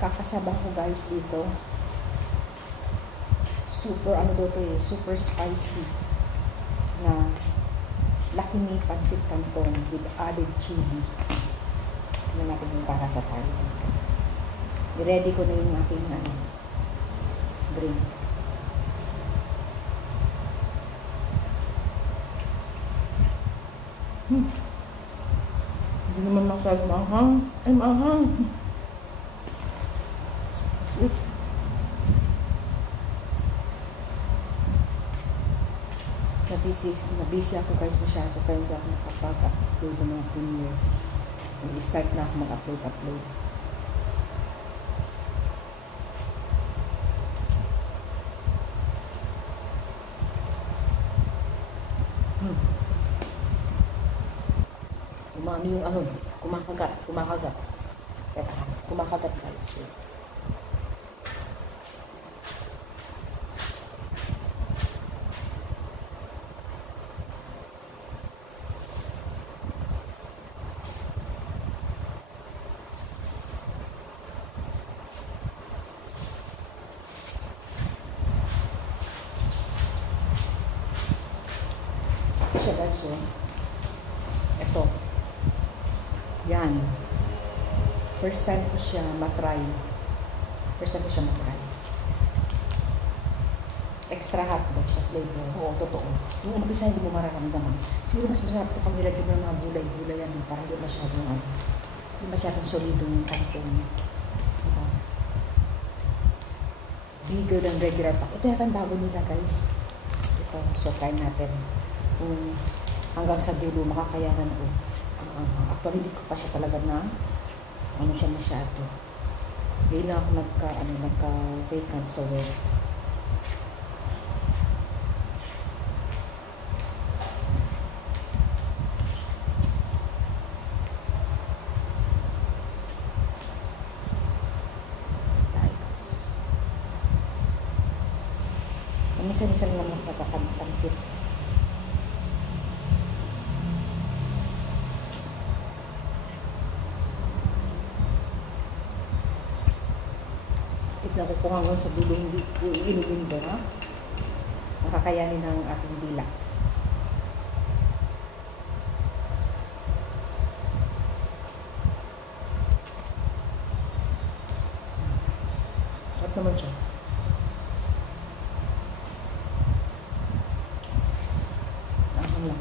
Kakasabang ko guys dito. Super ano to eh, super spicy na Lucky Me pancit canton with added chili. Tignan natin yung kakasabay. I-ready ko na yung aking drink. Hindi naman masyadong maanghang. Ay, maanghang. Sweet. Nabisi ako guys masyado kaya hindi ako nakapag-upload ng mga premiere. Nag-start na ako mag-upload. Umano yung kumakagat. Teka, kumakagat guys. Siya guys, ito. Yan. First time ko siya matry. Extra hot daw siya flavor. Oo, totoo. Yung umpisa hindi mo mararamdaman. Siguro mas masarap ito pag nilagyan mo ng mga gulay-gulay yan. Para hindi masyadong solido yung kanton. Diba? Bigger than regular pack. Ito yung bago nila guys. Ito. So, try natin. Hanggang sa dulo makakayanan ko. Actually, hindi ko pa siya talaga na ano siya masyado. Hindi lang ako nagka-vacant so well. Guys. Minsan-minsan lang nakakapansit. Tignan ko kung hanggang sa dulo hindi ko inumin ba, ha? Makakayanin ng ating dila. At naman siya. Ahang lang.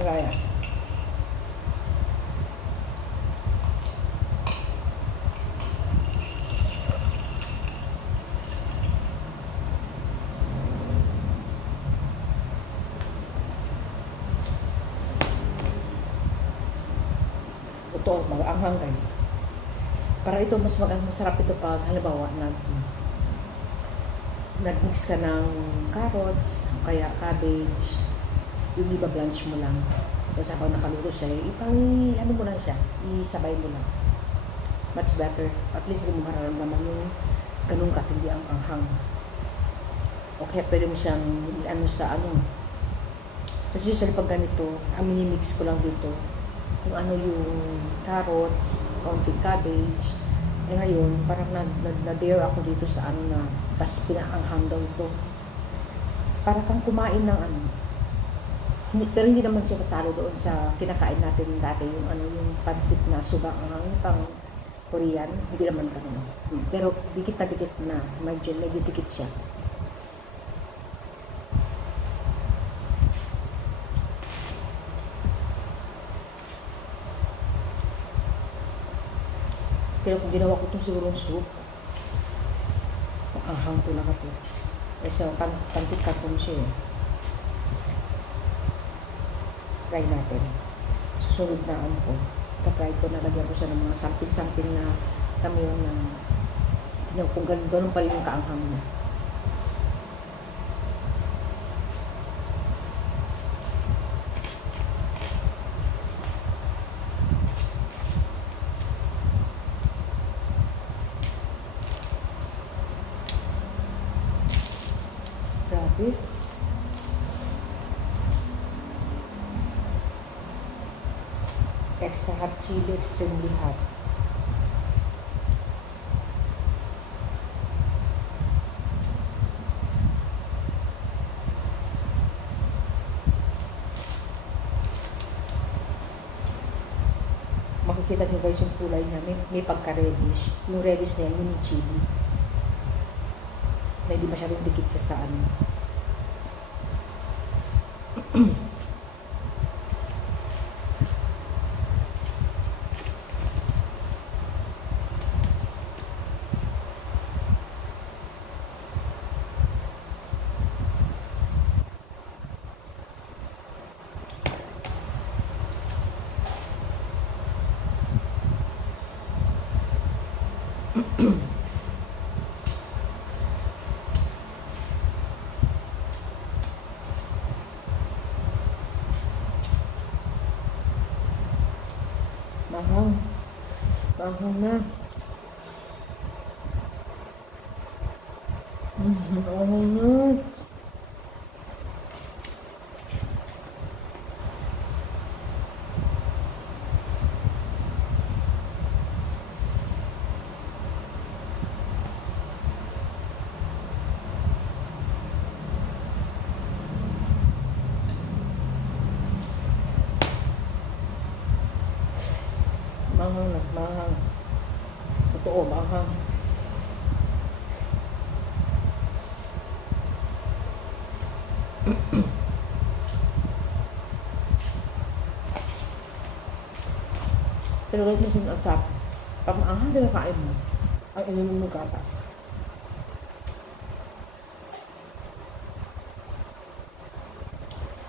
Gaya. Ito, mag-anghang guys. Para ito mas masarap ito pag halimbawa nag-mix ka ng carrots, kaya cabbage. Yung iba blanch mo lang. Tapos habang nakaluto siya, ano mo lang siya, isabay mo lang. Much better. At least hindi mo mararamdaman yung ganun katindi ang anghang. Okay, pwede mo siyang Kasi usually pag ganito, ang mini-mix ko lang dito, yung yung carrots, konting cabbage. Eh ngayon, parang na-dare ako dito sa tas pinaanghang daw ito. Para kang kumain ng pero hindi naman siya katalo doon sa kinakain natin dati yung yung pansit na subang pang Korean, hindi naman ganun. Pero dikit na dikit na, medyo dikit siya. Pero kung ginawa ko itong sigurong soup, anghang to na kasi. Eh, so, pansit canton siya eh. Try natin. Susunod na ano ko. Try ko, nalagyan ko siya ng mga something na kami yun na kung ganun pa rin yung kaanghang niya. Grabe. Extra hot chili, extremely hot. Makikita nyo guys yung kulay niya, may pagka-reddish. Yung reddish na yan, yung chili. Na hindi masyadong dikit sa saan. Mahang. Mahang na. Mahang na. Mahang na, mahang. Totoo, mahang. Pero kahit nasin ang sap, pag maanghang din ang kain mo, ang inumin mo gatas.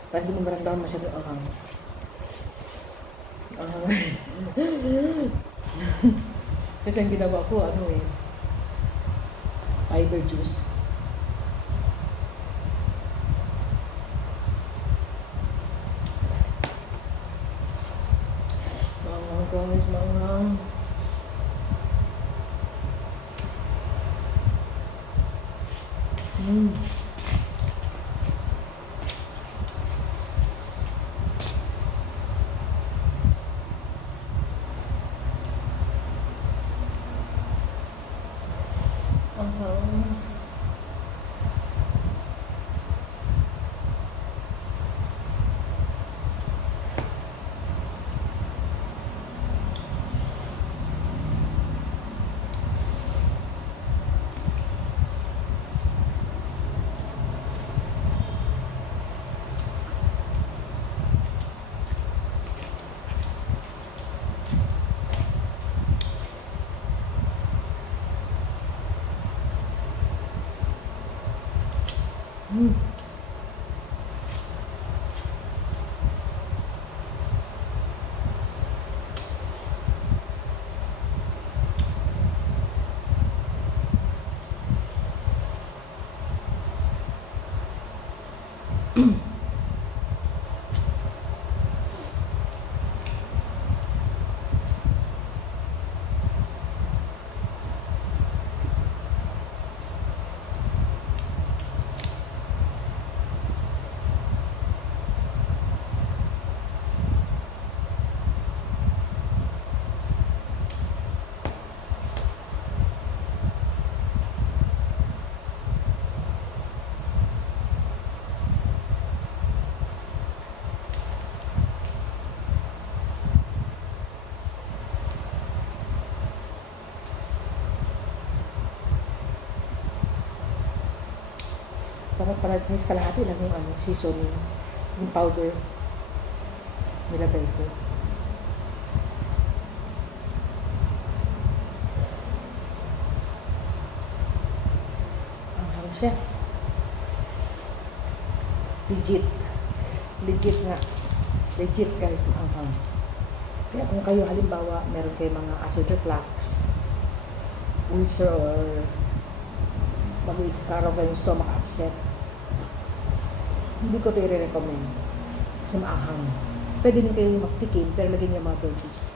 Para hindi mo maramdaman masyadong anghang. Kasi ang ginawa ko, fiber juice. Manghang, promise, manghang. Dapat pala is kalahati lang yung seasoning, yung powder nilagay ko. Ang siya. Legit nga. Legit guys, maanghang. Kaya kung kayo halimbawa, meron kayo mga acid reflux, ulcer, or magkakaroon kayong stomach upset, hindi ko ito i-recommend. Kasi maanghang. Pwede din kayo magtikim, pero lagyan niyo mga veggies.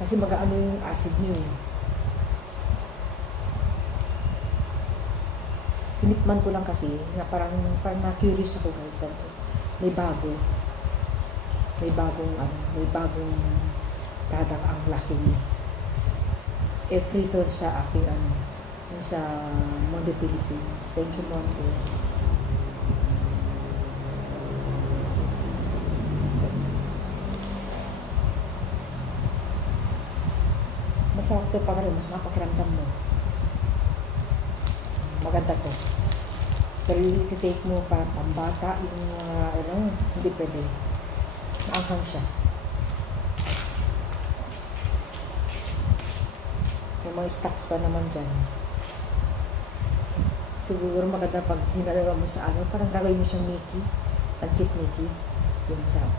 Kasi mag-ano yung acid niyo eh. Tinikman ko lang kasi, na parang na-curious ako guys. May bagong product ang Lucky Me. Free to sa aking sa Mondo Philippines. Thank you, Mondo. Masarap to pa rin, mas makapakiramdam mo. Maganda to. Pero yung i-take mo para pambata, yung hindi pwede. Maanghang siya. May mga stocks pa naman dyan. Siguro maganda pag hinalawa mo sa parang gagawin mo siyang Mickey. Pansit Mickey. Yung sarap.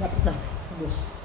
Dapat lang. Ubus.